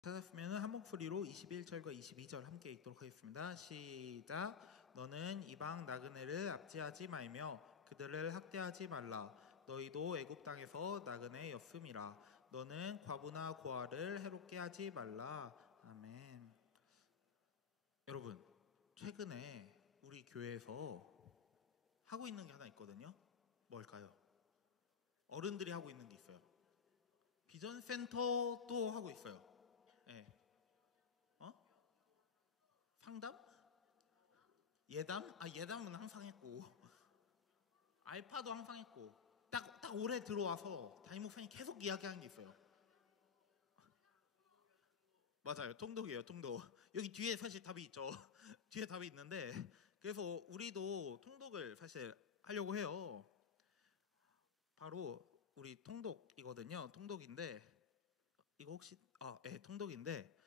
찾았으면 한 목소리로 21절과 22절 함께 읽도록 하겠습니다. 시작. 너는 이방 나그네를 압제하지 말며 그들을 학대하지 말라. 너희도 애굽 땅에서 나그네였음이라. 너는 과부나 고아를 해롭게 하지 말라. 아멘. 여러분, 최근에 우리 교회에서 하고 있는 게 하나 있거든요. 뭘까요? 어른들이 하고 있는 게 있어요. 비전센터도 하고 있어요. 네. 상담? 예담? 예담은 항상 했고 알파도 항상 했고 딱 올해 들어와서 담임 목사님 계속 이야기하는 게 있어요. 맞아요. 통독이에요. 통독. 여기 뒤에 사실 답이 있죠. 뒤에 답이 있는데 그래서 우리도 통독을 사실 하려고 해요. 바로 우리 통독이거든요. 통독인데 이거 혹시 통독인데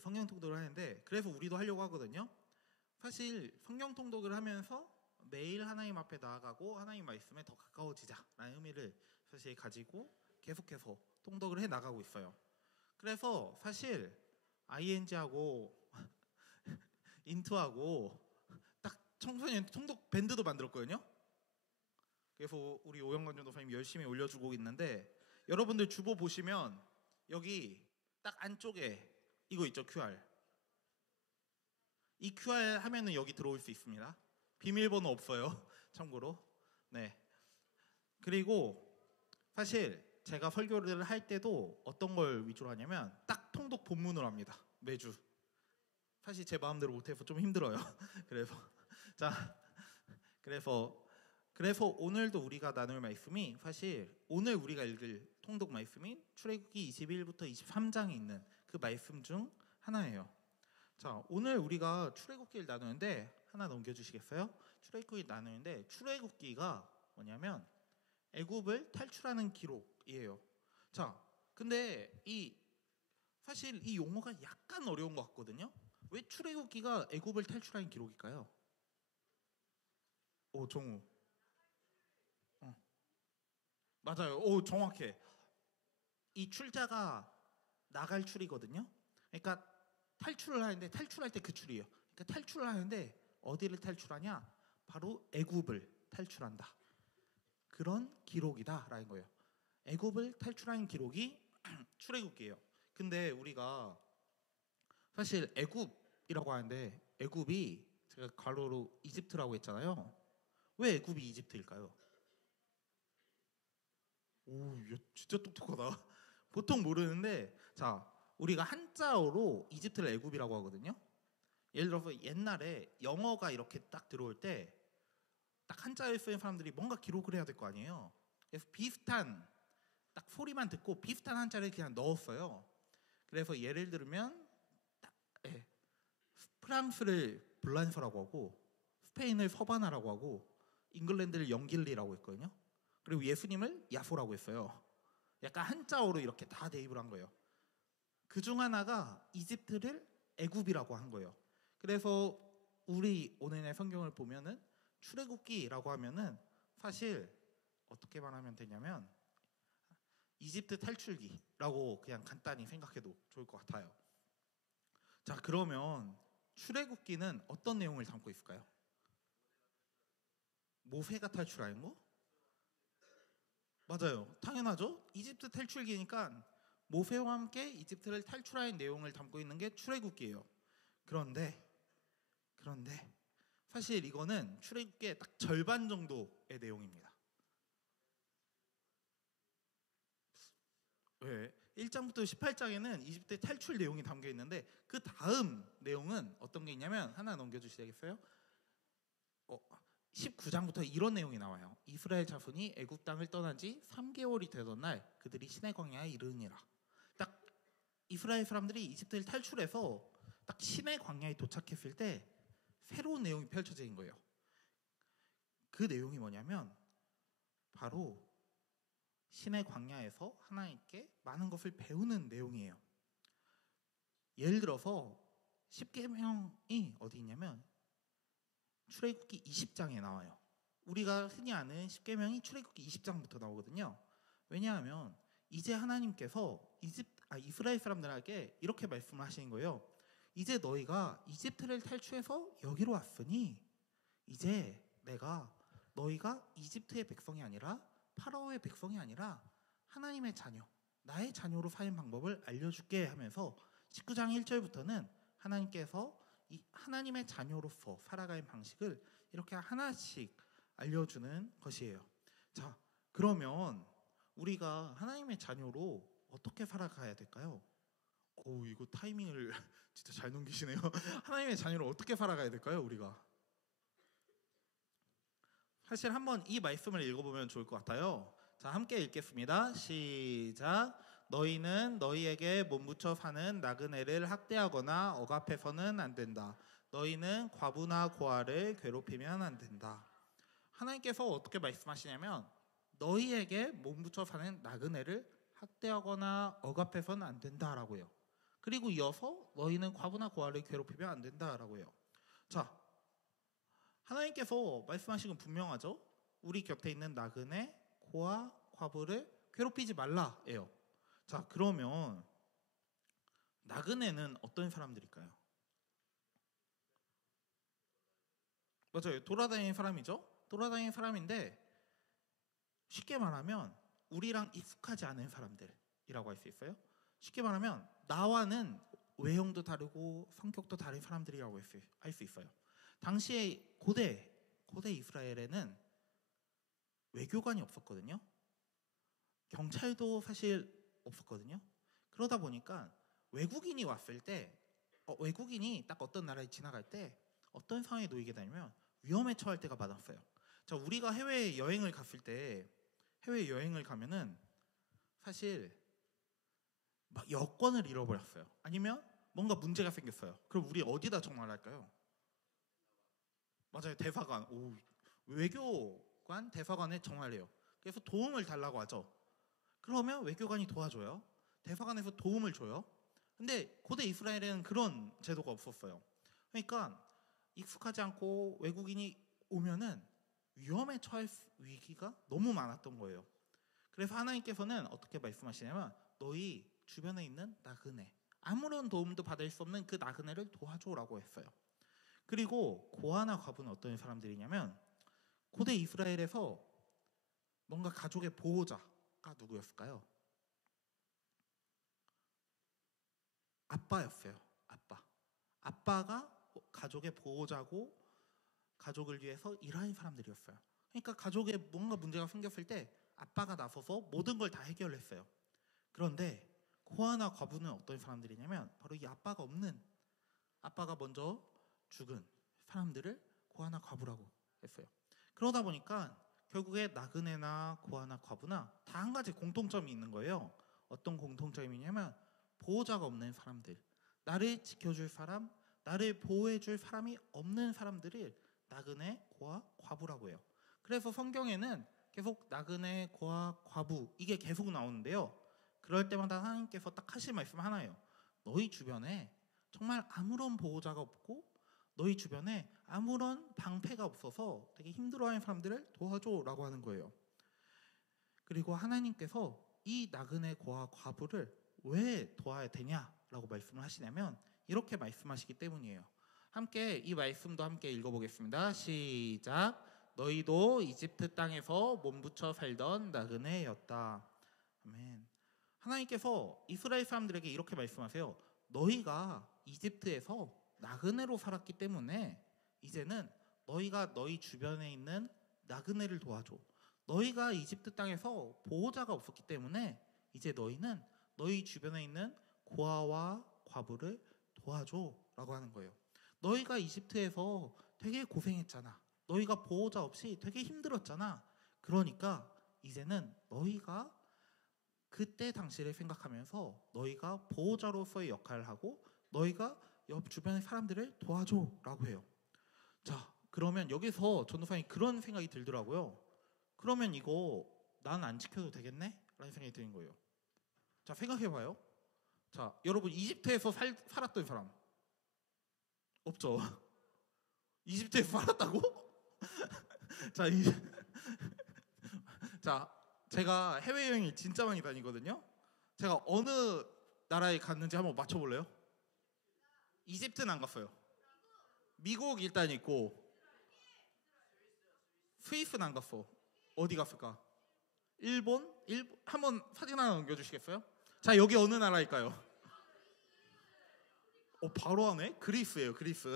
성경 통독을 하는데 그래서 우리도 하려고 하거든요. 사실 성경 통독을 하면서 매일 하나님 앞에 나아가고 하나님 말씀에 더 가까워지자라는 의미를 사실 가지고 계속해서 통독을 해 나가고 있어요. 그래서 사실 ING하고 인투하고 딱 청소년 통독 밴드도 만들었거든요. 그래서 우리 오영관 전도사님 열심히 올려주고 있는데 여러분들 주보 보시면 여기 딱 안쪽에 이거 있죠, QR. 이 QR 하면은 여기 들어올 수 있습니다. 비밀번호 없어요. 참고로. 네. 그리고 사실 제가 설교를 할 때도 어떤 걸 위주로 하냐면 딱 통독 본문으로 합니다. 매주. 사실 제 마음대로 못해서 좀 힘들어요. 그래서 그래서 오늘도 우리가 나눌 말씀이 사실 오늘 우리가 읽을 통독 말씀인 출애굽기 21부터 23장에 있는 그 말씀 중 하나예요. 자, 오늘 우리가 출애굽기를 나누는데 하나 넘겨주시겠어요? 출애굽기를 나누는데 출애굽기가 뭐냐면 애굽을 탈출하는 기록이에요. 자, 근데 사실 이 용어가 약간 어려운 것 같거든요. 왜 출애굽기가 애굽을 탈출하는 기록일까요? 정우. 맞아요. 정확해. 이 출자가 나갈 출이거든요. 그러니까 탈출을 하는데 탈출할 때 그 출이에요. 그러니까 탈출을 하는데 어디를 탈출하냐? 바로 애굽을 탈출한다. 그런 기록이다라는 거예요. 애굽을 탈출하는 기록이 출애굽기예요. 근데 우리가 사실 애굽이라고 하는데 애굽이 제가 괄호로 이집트라고 했잖아요. 왜 애굽이 이집트일까요? 진짜 똑똑하다. 보통 모르는데, 자, 우리가 한자어로 이집트를 애굽이라고 하거든요. 예를 들어서 옛날에 영어가 이렇게 딱 들어올 때 딱 한자를 쓰는 사람들이 뭔가 기록을 해야 될 거 아니에요. 그래서 비슷한 딱 소리만 듣고 비슷한 한자를 그냥 넣었어요. 그래서 예를 들면 프랑스를 블란서라고 하고 스페인을 서바나라고 하고 잉글랜드를 영길리라고 했거든요. 그리고 예수님을 야소라고 했어요. 약간 한자어로 이렇게 다 대입을 한 거예요. 그중 하나가 이집트를 애굽이라고 한 거예요. 그래서 우리 오늘의 성경을 보면은 출애굽기라고 하면은 사실 어떻게 말하면 되냐면 이집트 탈출기라고 그냥 간단히 생각해도 좋을 것 같아요. 자, 그러면 출애굽기는 어떤 내용을 담고 있을까요? 모세가 탈출하는 거? 맞아요. 당연하죠. 이집트 탈출기니까 모세와 함께 이집트를 탈출하는 내용을 담고 있는 게 출애굽기예요. 그런데 사실 이거는 출애굽기의 딱 절반 정도의 내용입니다. 왜? 1장부터 18장에는 이집트 탈출 내용이 담겨 있는데 그 다음 내용은 어떤 게 있냐면 하나 넘겨주시겠어요? 19장부터 이런 내용이 나와요. 이스라엘 자손이 애굽 땅을 떠난 지 3개월이 되던 날 그들이 시내 광야에 이르니라. 딱 이스라엘 사람들이 이집트를 탈출해서 딱 시내 광야에 도착했을 때 새로운 내용이 펼쳐진 거예요. 그 내용이 뭐냐면 바로 시내 광야에서 하나님께 많은 것을 배우는 내용이에요. 예를 들어서 10계명이 어디 있냐면 출애굽기 20장에 나와요. 우리가 흔히 아는 10계명이 출애굽기 20장부터 나오거든요. 왜냐하면 이제 하나님께서 이스라엘 사람들에게 이렇게 말씀을 하시는 거예요. 이제 너희가 이집트를 탈출해서 여기로 왔으니 이제 내가 너희가 이집트의 백성이 아니라 파라오의 백성이 아니라 하나님의 자녀, 나의 자녀로 사는 방법을 알려줄게 하면서 19장 1절부터는 하나님께서 이 하나님의 자녀로서 살아가는 방식을 이렇게 하나씩 알려주는 것이에요. 자, 그러면 우리가 하나님의 자녀로 어떻게 살아가야 될까요? 이거 타이밍을 진짜 잘 넘기시네요. 하나님의 자녀로 어떻게 살아가야 될까요, 우리가? 사실 한번 이 말씀을 읽어보면 좋을 것 같아요. 자, 함께 읽겠습니다. 시작. 너희는 너희에게 몸부쳐 사는 나그네를 학대하거나 억압해서는 안 된다. 너희는 과부나 고아를 괴롭히면 안 된다. 하나님께서 어떻게 말씀하시냐면 너희에게 몸부쳐 사는 나그네를 학대하거나 억압해서는 안 된다라고요. 그리고 이어서 너희는 과부나 고아를 괴롭히면 안 된다라고요. 자, 하나님께서 말씀하신 건 분명하죠. 우리 곁에 있는 나그네, 고아, 과부를 괴롭히지 말라예요. 자, 그러면 나그네는 어떤 사람들일까요? 맞아요. 돌아다니는 사람이죠. 돌아다니는 사람인데 쉽게 말하면 우리랑 익숙하지 않은 사람들이라고 할 수 있어요. 쉽게 말하면 나와는 외형도 다르고 성격도 다른 사람들이라고 할 수 있어요. 당시에 고대 이스라엘에는 외교관이 없었거든요. 경찰도 사실 없었거든요. 그러다 보니까 외국인이 왔을 때 외국인이 딱 어떤 나라에 지나갈 때 어떤 상황에 놓이게 되냐면 위험에 처할 때가 많았어요. 자, 우리가 해외 여행을 갔을 때 해외 여행을 가면은 사실 막 여권을 잃어버렸어요. 아니면 뭔가 문제가 생겼어요. 그럼 우리 어디다 전화할까요? 맞아요. 대사관. 외교관 대사관에 전화를 해요. 그래서 도움을 달라고 하죠. 그러면 외교관이 도와줘요. 대사관에서 도움을 줘요. 근데 고대 이스라엘에는 그런 제도가 없었어요. 그러니까 익숙하지 않고 외국인이 오면은 위험에 처할 위기가 너무 많았던 거예요. 그래서 하나님께서는 어떻게 말씀하시냐면 너희 주변에 있는 나그네, 아무런 도움도 받을 수 없는 그 나그네를 도와줘라고 했어요. 그리고 고아나 과부는 어떤 사람들이냐면 고대 이스라엘에서 뭔가 가족의 보호자가 누구였을까요? 아빠였어요. 아빠가 가족의 보호자고 가족을 위해서 일하는 사람들이었어요. 그러니까 가족에 뭔가 문제가 생겼을 때 아빠가 나서서 모든 걸 다 해결했어요. 그런데 고아나 과부는 어떤 사람들이냐면 바로 이 아빠가 먼저 죽은 사람들을 고아나 과부라고 했어요. 그러다 보니까 결국에 나그네나 고아나 과부나 다 한 가지 공통점이 있는 거예요. 어떤 공통점이냐면 보호자가 없는 사람들, 나를 지켜줄 사람, 나를 보호해줄 사람이 없는 사람들을 나그네, 고아, 과부라고 해요. 그래서 성경에는 계속 나그네, 고아, 과부 이게 계속 나오는데요. 그럴 때마다 하나님께서 딱 하실 말씀 하나예요. 너희 주변에 정말 아무런 보호자가 없고 너희 주변에 아무런 방패가 없어서 되게 힘들어하는 사람들을 도와줘라고 하는 거예요. 그리고 하나님께서 이 나그네, 고아, 과부를 왜 도와야 되냐라고 말씀을 하시냐면 이렇게 말씀하시기 때문이에요. 함께 이 말씀도 함께 읽어보겠습니다. 시작. 너희도 이집트 땅에서 몸부쳐 살던 나그네였다. 아멘. 하나님께서 이스라엘 사람들에게 이렇게 말씀하세요. 너희가 이집트에서 나그네로 살았기 때문에 이제는 너희가 너희 주변에 있는 나그네를 도와줘. 너희가 이집트 땅에서 보호자가 없었기 때문에 이제 너희는 너희 주변에 있는 고아와 과부를 도와줘라고 하는 거예요. 너희가 이집트에서 되게 고생했잖아. 너희가 보호자 없이 되게 힘들었잖아. 그러니까 이제는 너희가 그때 당시를 생각하면서 너희가 보호자로서의 역할을 하고 너희가 옆 주변의 사람들을 도와줘라고 해요. 자, 그러면 여기서 전도사님 그런 생각이 들더라고요. 그러면 이거 난 안 지켜도 되겠네? 라는 생각이 드는 거예요. 자, 생각해봐요. 자, 여러분 이집트에서 살았던 사람 없죠? 이집트에서 살았다고? 자, 자, 제가 해외여행을 진짜 많이 다니거든요. 제가 어느 나라에 갔는지 한번 맞춰볼래요? 이집트는 안 갔어요. 미국 일단 있고 스위스는 안 갔어. 어디 갔을까? 일본? 한번 사진 하나 넘겨주시겠어요? 자, 여기 어느 나라일까요? 바로 하네? 그리스예요, 그리스.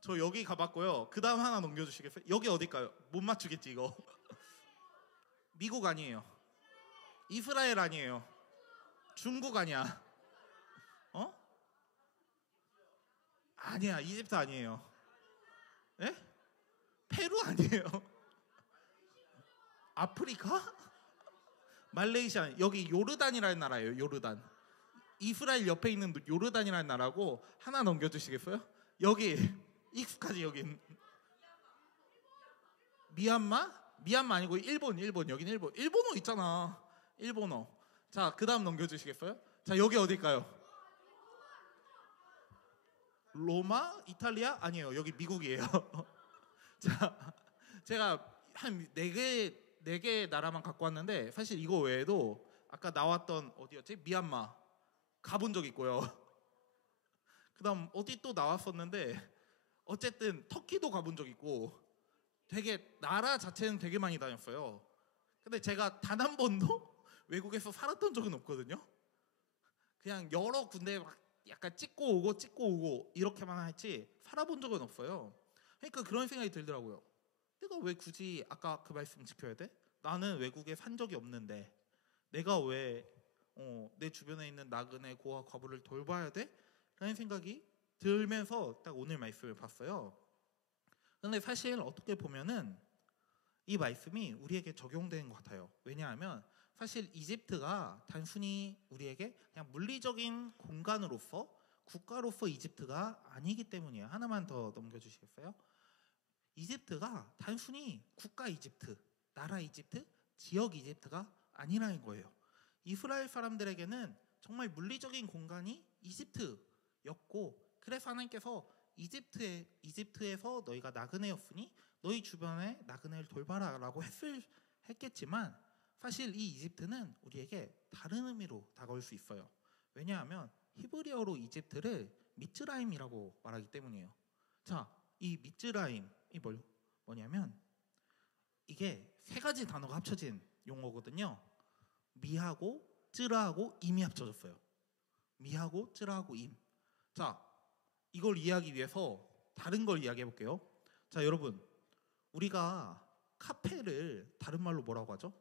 저 여기 가봤고요. 그 다음 하나 넘겨주시겠어요? 여기 어딜까요? 못 맞추겠지 이거. 미국 아니에요. 이스라엘 아니에요. 중국 아니야. 어? 아니야, 이집트 아니에요. 에? 페루 아니에요. 아프리카? 말레이시아. 여기 요르단이라는 나라예요. 요르단. 이스라엘 옆에 있는 요르단이라는 나라고. 하나 넘겨주시겠어요? 여기 익숙하지 여긴. 미얀마? 미얀마 아니고 일본. 여긴 일본. 일본어 있잖아. 일본어. 자, 그 다음 넘겨주시겠어요? 자, 여기 어딜까요? 로마? 이탈리아? 아니에요. 여기 미국이에요. 자, 제가 한 4개 나라만 갖고 왔는데 사실 이거 외에도 아까 나왔던 어디였지? 미얀마 가본 적 있고요. 그 다음 어디 또 나왔었는데 어쨌든 터키도 가본 적 있고 되게 나라 자체는 되게 많이 다녔어요. 근데 제가 단 한 번도 외국에서 살았던 적은 없거든요. 그냥 여러 군데 막 약간 찍고 오고 이렇게만 했지 살아본 적은 없어요. 그러니까 그런 생각이 들더라고요. 내가 왜 굳이 아까 그 말씀 지켜야 돼? 나는 외국에 산 적이 없는데 내가 왜 내 주변에 있는 나그네 고아 과부를 돌봐야 돼? 라는 생각이 들면서 딱 오늘 말씀을 봤어요. 근데 사실 어떻게 보면은 이 말씀이 우리에게 적용되는 것 같아요. 왜냐하면 사실 이집트가 단순히 우리에게 그냥 물리적인 공간으로서 국가로서 이집트가 아니기 때문이에요. 하나만 더 넘겨주시겠어요? 이집트가 단순히 국가 이집트, 나라 이집트, 지역 이집트가 아니라는 거예요. 이스라엘 사람들에게는 정말 물리적인 공간이 이집트였고, 그래서 하나님께서 이집트에서 너희가 나그네였으니 너희 주변에 나그네를 돌봐라라고 했겠지만 사실 이 이집트는 우리에게 다른 의미로 다가올 수 있어요. 왜냐하면 히브리어로 이집트를 미츠라임이라고 말하기 때문이에요. 자, 이 미츠라임이 뭐냐면 이게 3가지 단어가 합쳐진 용어거든요. 미하고 쯔라하고 임이 합쳐졌어요. 미하고 쯔라하고 임. 자, 이걸 이해하기 위해서 다른 걸 이야기해 볼게요. 자, 여러분, 우리가 카페를 다른 말로 뭐라고 하죠?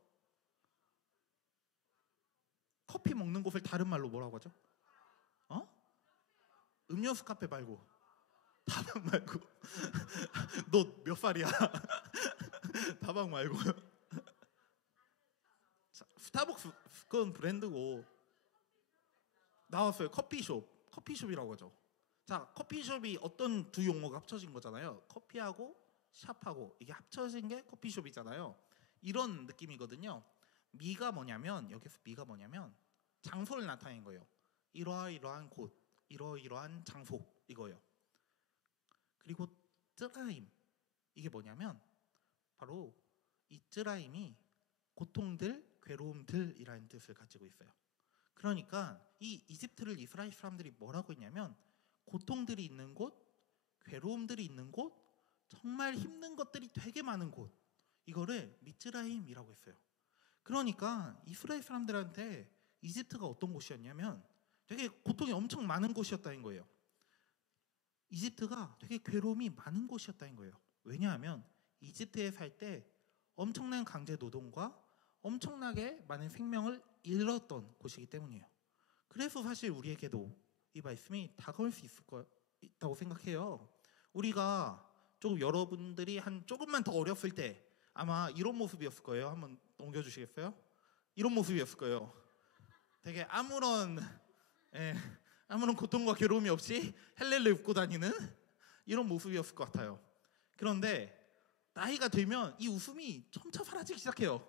커피 먹는 곳을 다른 말로 뭐라고 하죠? 음료수 카페 말고 다방 말고 너 몇 살이야? 다방 말고요. 자, 스타벅스 그건 브랜드고 나왔어요. 커피숍이라고 하죠. 자, 커피숍이 어떤 두 용어가 합쳐진 거잖아요. 커피하고 샵하고 이게 합쳐진 게 커피숍이잖아요. 이런 느낌이거든요. 미가 뭐냐면 여기서 미가 뭐냐면 장소를 나타내는 거예요. 이러이러한 곳, 이러이러한 장소 이거예요. 그리고 쯔라임 이게 뭐냐면 바로 이 쯔라임이 고통들, 괴로움들이라는 뜻을 가지고 있어요. 그러니까 이 이집트를 이스라엘 사람들이 뭐라고 했냐면 고통들이 있는 곳, 괴로움들이 있는 곳, 정말 힘든 것들이 되게 많은 곳 이거를 미츠라임이라고 했어요. 그러니까 이스라엘 사람들한테 이집트가 어떤 곳이었냐면 되게 고통이 엄청 많은 곳이었다는 거예요. 이집트가 되게 괴로움이 많은 곳이었다는 거예요. 왜냐하면 이집트에 살 때 엄청난 강제 노동과 엄청나게 많은 생명을 잃었던 곳이기 때문이에요. 그래서 사실 우리에게도 이 말씀이 다가올 수 있다고 생각해요. 우리가 조금 여러분들이 한 조금만 더 어렸을 때 아마 이런 모습이었을 거예요. 한번 넘겨주시겠어요? 이런 모습이었을 거예요. 되게 아무런 고통과 괴로움이 없이 헬렐레 웃고 다니는 이런 모습이었을 것 같아요. 그런데 나이가 들면 이 웃음이 점차 사라지기 시작해요.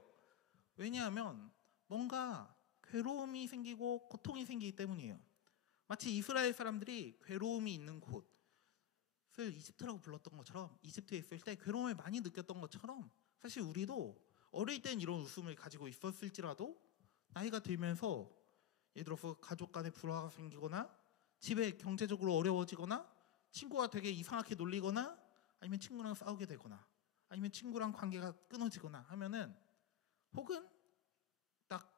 왜냐하면 뭔가 괴로움이 생기고 고통이 생기기 때문이에요. 마치 이스라엘 사람들이 괴로움이 있는 곳을 이집트라고 불렀던 것처럼 이집트에 있을 때 괴로움을 많이 느꼈던 것처럼 사실 우리도 어릴 땐 이런 웃음을 가지고 있었을지라도 나이가 들면서 예를 들어서 가족 간에 불화가 생기거나 집에 경제적으로 어려워지거나 친구가 되게 이상하게 놀리거나 아니면 친구랑 싸우게 되거나 아니면 친구랑 관계가 끊어지거나 하면은 혹은 딱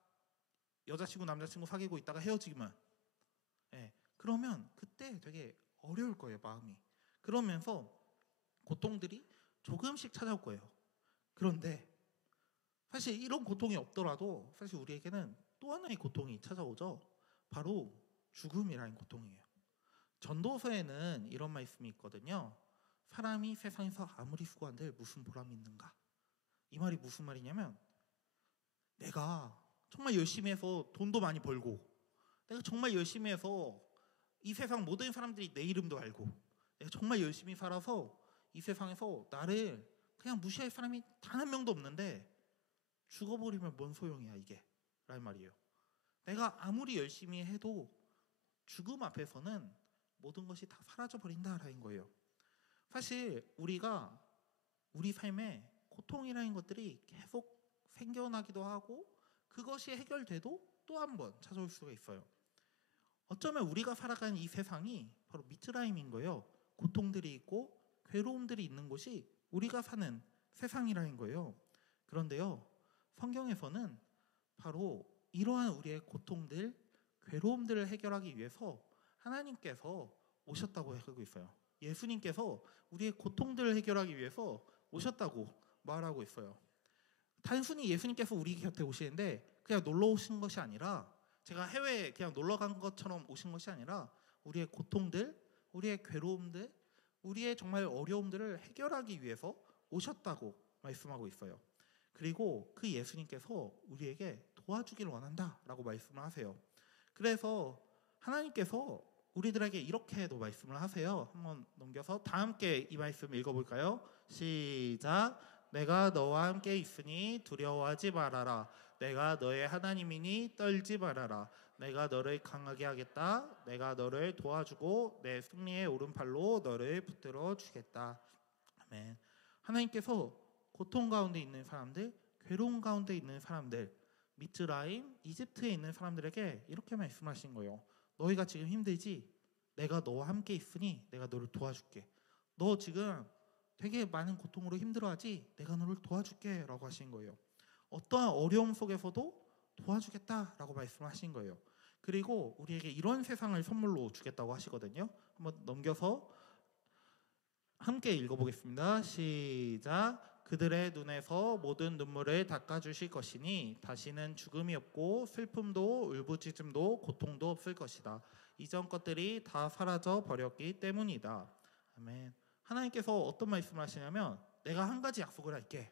여자친구 남자친구 사귀고 있다가 헤어지기만 그러면 그때 되게 어려울 거예요, 마음이. 그러면서 고통들이 조금씩 찾아올 거예요. 그런데 사실 이런 고통이 없더라도 사실 우리에게는 또 하나의 고통이 찾아오죠. 바로 죽음이라는 고통이에요. 전도서에는 이런 말씀이 있거든요. 사람이 세상에서 아무리 수고한들 무슨 보람이 있는가. 이 말이 무슨 말이냐면 내가 정말 열심히 해서 돈도 많이 벌고 내가 정말 열심히 해서 이 세상 모든 사람들이 내 이름도 알고 내가 정말 열심히 살아서 이 세상에서 나를 그냥 무시할 사람이 단 한 명도 없는데 죽어버리면 뭔 소용이야 이게 라는 말이에요. 내가 아무리 열심히 해도 죽음 앞에서는 모든 것이 다 사라져버린다라는 거예요. 사실 우리가 우리 삶에 고통이라는 것들이 계속 생겨나기도 하고 그것이 해결돼도 또 한 번 찾아올 수가 있어요. 어쩌면 우리가 살아가는 이 세상이 바로 미드라임인 거예요. 고통들이 있고 괴로움들이 있는 곳이 우리가 사는 세상이라는 거예요. 그런데요, 성경에서는 바로 이러한 우리의 고통들, 괴로움들을 해결하기 위해서 하나님께서 오셨다고 하고 있어요. 예수님께서 우리의 고통들을 해결하기 위해서 오셨다고 말하고 있어요. 단순히 예수님께서 우리 곁에 오시는데 그냥 놀러 오신 것이 아니라 제가 해외에 그냥 놀러 간 것처럼 오신 것이 아니라 우리의 고통들, 우리의 괴로움들, 우리의 정말 어려움들을 해결하기 위해서 오셨다고 말씀하고 있어요. 그리고 그 예수님께서 우리에게 도와주기를 원한다라고 말씀을 하세요. 그래서 하나님께서 우리들에게 이렇게도 말씀을 하세요. 한번 넘겨서 다 함께 이 말씀 읽어볼까요? 시작. 내가 너와 함께 있으니 두려워하지 말아라. 내가 너의 하나님이니 떨지 말아라. 내가 너를 강하게 하겠다. 내가 너를 도와주고 내 승리의 오른팔로 너를 붙들어 주겠다. 아멘. 하나님께서 고통 가운데 있는 사람들, 괴로움 가운데 있는 사람들, 미츠라임, 이집트에 있는 사람들에게 이렇게 말씀하신 거예요. 너희가 지금 힘들지? 내가 너와 함께 있으니 내가 너를 도와줄게. 너 지금 되게 많은 고통으로 힘들어하지? 내가 너를 도와줄게 라고 하신 거예요. 어떠한 어려움 속에서도 도와주겠다라고 말씀하신 거예요. 그리고 우리에게 이런 세상을 선물로 주겠다고 하시거든요. 한번 넘겨서 함께 읽어보겠습니다. 시작. 그들의 눈에서 모든 눈물을 닦아주실 것이니 다시는 죽음이 없고 슬픔도 울부짖음도 고통도 없을 것이다. 이전 것들이 다 사라져 버렸기 때문이다. 아멘. 하나님께서 어떤 말씀을 하시냐면 내가 한 가지 약속을 할게.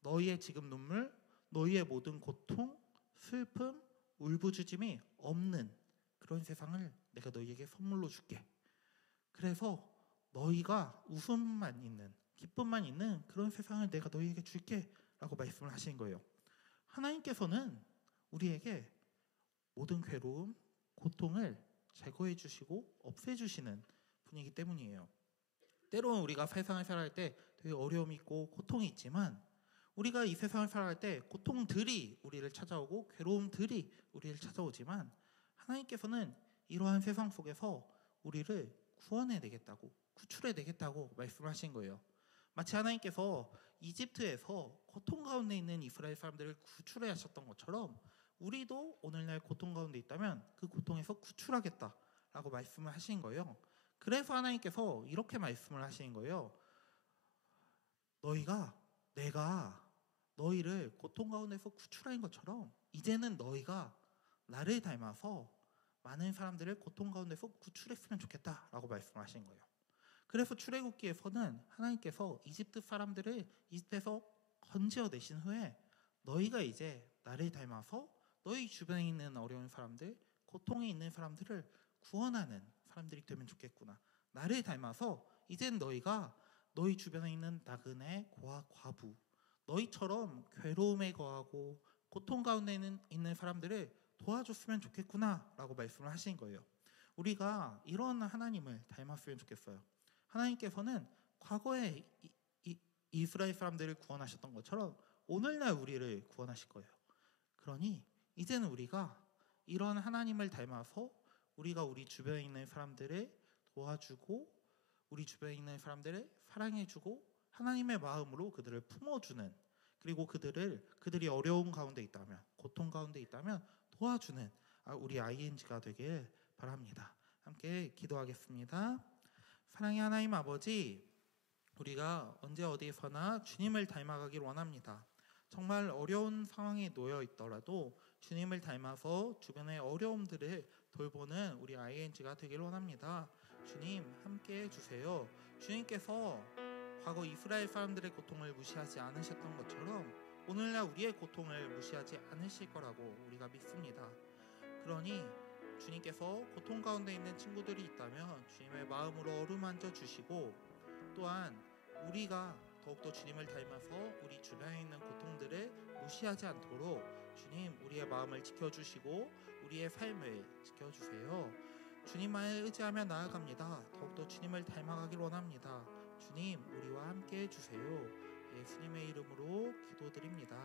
너희의 지금 눈물, 너희의 모든 고통, 슬픔, 울부짖음이 없는 그런 세상을 내가 너희에게 선물로 줄게. 그래서 너희가 웃음만 있는, 기쁨만 있는 그런 세상을 내가 너희에게 줄게 라고 말씀을 하신 거예요. 하나님께서는 우리에게 모든 괴로움, 고통을 제거해 주시고 없애 주시는 분이기 때문이에요. 때로는 우리가 세상을 살아갈 때 되게 어려움이 있고 고통이 있지만 우리가 이 세상을 살아갈 때 고통들이 우리를 찾아오고 괴로움들이 우리를 찾아오지만 하나님께서는 이러한 세상 속에서 우리를 구원해내겠다고, 구출해내겠다고 말씀하신 거예요. 마치 하나님께서 이집트에서 고통 가운데 있는 이스라엘 사람들을 구출해 하셨던 것처럼 우리도 오늘날 고통 가운데 있다면 그 고통에서 구출하겠다라고 말씀을 하신 거예요. 그래서 하나님께서 이렇게 말씀을 하시는 거예요. 내가 너희를 고통 가운데서 구출한 것처럼 이제는 너희가 나를 닮아서 많은 사람들을 고통 가운데서 구출했으면 좋겠다라고 말씀하신 거예요. 그래서 출애굽기에서는 하나님께서 이집트 사람들을 이집트에서 건져내신 후에 너희가 이제 나를 닮아서 너희 주변에 있는 어려운 사람들, 고통에 있는 사람들을 구원하는 사람들이 되면 좋겠구나. 나를 닮아서 이젠 너희가 너희 주변에 있는 나그네, 고아, 과부, 너희처럼 괴로움에 거하고 고통 가운데 있는 사람들을 도와줬으면 좋겠구나 라고 말씀을 하신 거예요. 우리가 이런 하나님을 닮았으면 좋겠어요. 하나님께서는 과거에 이스라엘 사람들을 구원하셨던 것처럼 오늘날 우리를 구원하실 거예요. 그러니 이제는 우리가 이런 하나님을 닮아서 우리가 우리 주변에 있는 사람들을 도와주고 우리 주변에 있는 사람들을 사랑해주고 하나님의 마음으로 그들을 품어주는, 그리고 그들이 어려운 가운데 있다면, 고통 가운데 있다면 도와주는 우리 ING가 되길 바랍니다. 함께 기도하겠습니다. 사랑의 하나님 아버지, 우리가 언제 어디서나 주님을 닮아가길 원합니다. 정말 어려운 상황에 놓여 있더라도 주님을 닮아서 주변의 어려움들을 돌보는 우리 ING가 되길 원합니다. 주님 함께 해주세요. 주님께서 과거 이스라엘 사람들의 고통을 무시하지 않으셨던 것처럼 오늘날 우리의 고통을 무시하지 않으실 거라고 우리가 믿습니다. 그러니 주님께서 고통 가운데 있는 친구들이 있다면 주님의 마음으로 어루만져 주시고, 또한 우리가 더욱더 주님을 닮아서 우리 주변에 있는 고통들을 무시하지 않도록 주님 우리의 마음을 지켜주시고 우리의 삶을 지켜주세요. 주님만을 의지하며 나아갑니다. 더욱더 주님을 닮아가길 원합니다. 주님 우리와 함께 해주세요. 예수님의 이름으로 기도드립니다.